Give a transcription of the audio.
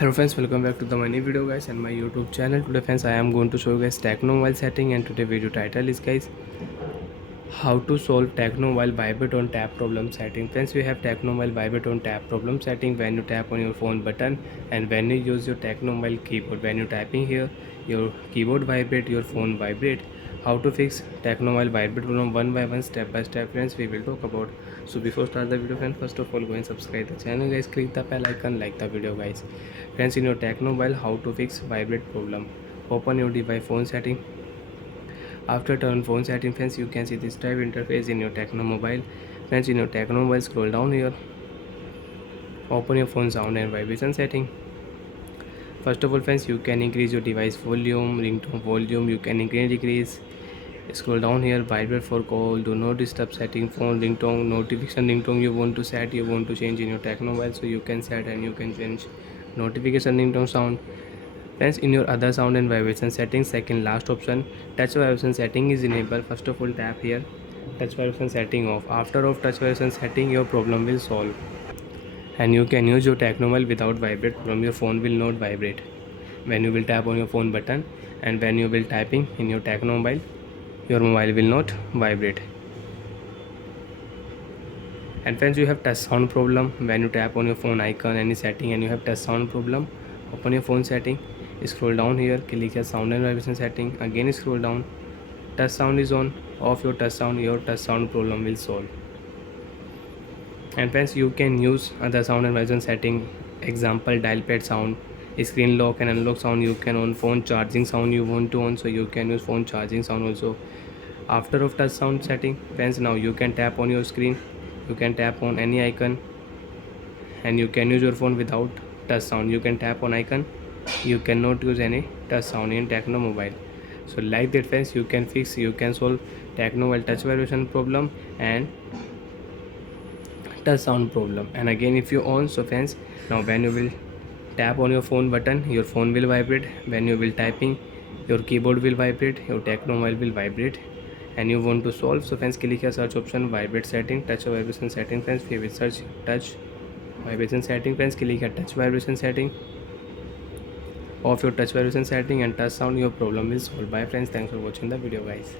Hello friends, welcome back to the my new video guys and my YouTube channel. Today friends, I am going to show you guys techno while setting, and today video title is guys how to solve techno while vibrate on tap problem setting. Friends, we have techno while vibrate on tap problem setting when you tap on your phone button and when you use your techno while keyboard. When you typing here, your keyboard vibrate, your phone vibrate. How to fix techno while vibrate problem one by one, step by step friends, we will talk about. So before start the video friends, first of all go and subscribe the channel guys, click the bell icon, like the video guys. Friends, in your techno while how to fix vibrate problem, open your device phone setting. After turn phone setting friends, you can see this type interface in your Tecno mobile. Friends, in your Tecno mobile, scroll down here, open your phone sound and vibration setting. First of all friends, you can increase your device volume, ringtone volume, you can increase decrease. Scroll down here, vibrate for call, do not disturb setting, phone ringtone, notification ringtone you want to set, you want to change in your Tecno mobile, so you can set and you can change notification ringtone sound. Friends, in your other sound and vibration settings, second last option, touch vibration setting is enabled. First of all tap here, touch vibration setting off. After off touch vibration setting, your problem will solve and you can use your Tecnomobile without vibrate from your phone will not vibrate when you will tap on your phone button, and when you will typing in your Tecnomobile, your mobile will not vibrate. And friends, you have touch sound problem when you tap on your phone icon any setting and you have touch sound problem, open your phone setting, scroll down here, click here sound and vibration setting, again scroll down, touch sound is on, off your touch sound, your touch sound problem will solve. And friends, you can use other sound and vibration setting, example dial pad sound, screen lock and unlock sound, you can on phone charging sound you want to on, so you can use phone charging sound also. After of touch sound setting friends, now you can tap on your screen, you can tap on any icon and you can use your phone without touch sound. You can tap on icon, you cannot use any touch sound in Tecno mobile. So like that friends, you can fix, you can solve Tecno while touch vibration problem and touch sound problem. And again if you on, so friends, now when you will tap on your phone button, your phone will vibrate. When you will typing, your keyboard will vibrate, your Tecno mobile will vibrate. And you want to solve, so friends, click here search option, vibrate setting, touch vibration setting friends, we will search touch vibration setting friends, click here touch vibration setting, off your touch vibration setting and touch sound, your problem will solve. Bye friends, thanks for watching the video guys.